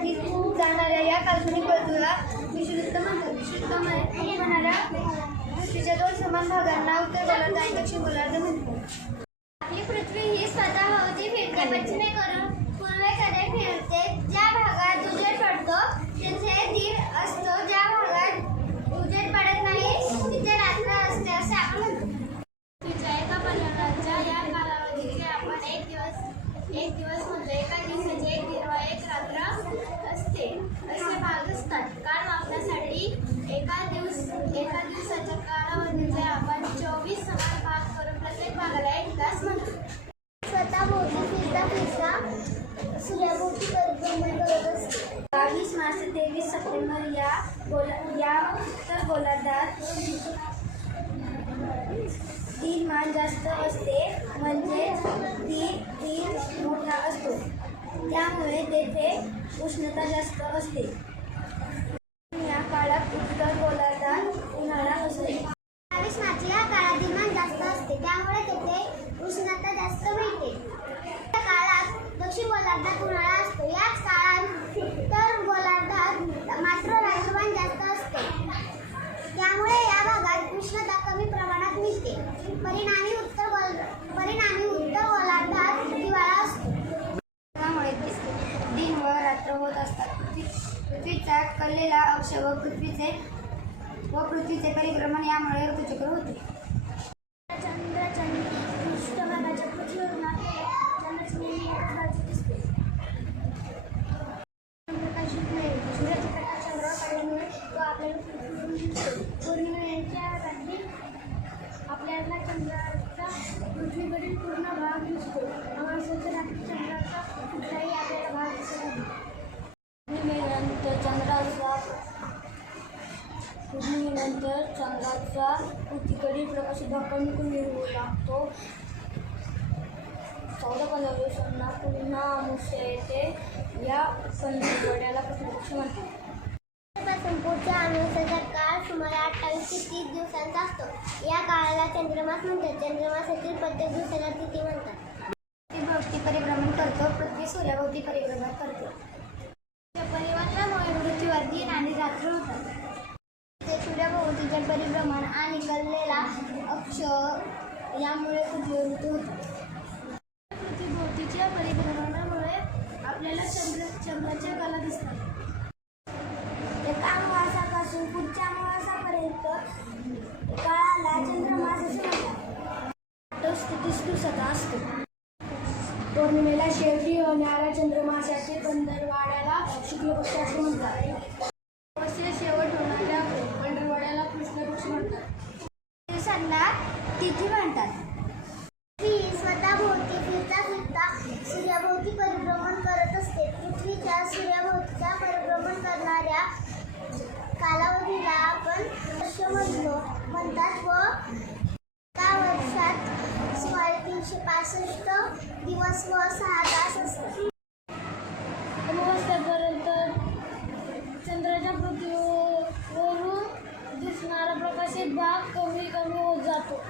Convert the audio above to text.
करण्यासाठी जाणाऱ्या या काल्पनिक वर्तुळाला विषुववृत्त म्हणतात. विषुववृत्तामध्ये होणाऱ्या पृथ्वीच्या दोन समान भागांना उत्तर गोलार्ध आणि दक्षिण गोलार्ध म्हणतात. आपली पृथ्वी ही स्वतःभोवती फिरते, पश्चिमेकडून पूर्वेकडे फिरते. ज्या भागात उजेड पडतो तिथे दिन असतो, ज्या भागात उजेड पडत नाही तिथे रात्र असते असे आपण म्हणतो. पृथ्वीच्या एका परिमाणाच्या या कालावधीचे आपण एक दिवस म्हणजे एका दिवसाची एक रात्र असते असे भाग असतात. काळ मापण्यासाठी एका दिवसाच्या कालावधीचे आपण 24 समान भाग करून प्रत्येक भागाला एक तास म्हणतो. स्वतःभोवती फिरता सूर्याभोवती परिभ्रमण करत असते. 22 मार्च ते 23 सप्टेंबर या उत्तर गोलार्धात दिनमान जास्त असते, म्हणजेच दिन मोठा असतो. त्यामुळे तेथे उष्णता जास्त असते. या काळात उत्तर गोलार्धात उन्हाळा असतो. 22 मार्च या काळात दिनमान जास्त असते, त्यामुळे तेथे उष्णता जास्त मिळते. या काळात दक्षिण गोलार्धात उन्हाळा असतो. याच काळात उत्तर गोलार्धात मात्र रात्रमान जास्त असते. त्यामुळे या भागात उष्णता कमी प्रमाणात मिळते. परिणामी उत्तर गोलार्धात हिवाळा असतो. त्यामुळे दिन व रात्र होत असतात. पृथ्वीचा कललेला अक्ष व पृथ्वीचे परिभ्रमण यामुळे ऋतुचक्र होते. चंद्राच्या पृष्ठभागाच्या पृथ्वीवरून चंद्राची नेहमी एकाच बाजूला दिसते. प्रकाशित नाही. सूर्याच्या प्रकाश चंद्रावर पडल्यामुळे तो आपल्याला पृथ्वीवरून दिसतो. पौर्णिमेच्या रात्री आपल्याला चंद्राचा पृथ्वीकडील पूर्ण भाग दिसतो. अमावास्येच्या रात्री चंद्राचा कुठलाही आपल्याला भाग दिसत नाही. पूर्णिमेनंतर चंद्राचा पृथ्वीकडील प्रकाशित भाग कमी कमी होऊ लागतो. 14-15 दिवसांना पुन्हा अमावस्या येते. या पंधरवड्याला कृष्णपक्ष म्हणतात. पुढच्या अमावस्येचा काळ सुमारे 28 ते 30 दिवसांचा असतो. या काळाला चंद्रमास म्हणतात. चंद्रमासातील प्रत्येक दिवसाला तिथी म्हणतात. भोवती परिभ्रमण करतो. पृथ्वी सूर्याभोवती परिभ्रमण करते. परिवर्तनामुळे पृथ्वीवर दिन आणि रात्र होतात. सूर्याभोवतीचे परिभ्रमण आणि कललेला अक्ष यामुळे पृथ्वीवर ऋतू होतात. पृथ्वीभोवतीच्या परिभ्रमणामुळे आपल्याला चंद्राच्या कला दिसतात. एका अमावास्यापासून पुढच्या अमावास्यापर्यंत काळाला चंद्रमास असे म्हणतात. 30 दिवसाचा असतो. पौर्णिमेला शेवटी होणाऱ्या चंद्रमासाचे पंधरवड्याला शुक्ल पक्ष असे म्हणतात. अमावस्या शेवट होणाऱ्या पंधरवड्याला कृष्ण पक्ष म्हणतात. दिवसांना तिथी म्हणतात. पृथ्वी स्वतःभोवती फिरता सूर्याभोवती परिभ्रमण करत असते. पृथ्वीच्या सूर्याभोवतीचा परिभ्रमण करणाऱ्या कालावधीला आपण वर्ष म्हणतात व एका वर्षात सुमारे 365 दिवस व 6 तास असतात. अमावस्येपर्यंत चंद्राच्या पृथ्वीवरून दिसणारा प्रकाशित भाग कमी होत जातो.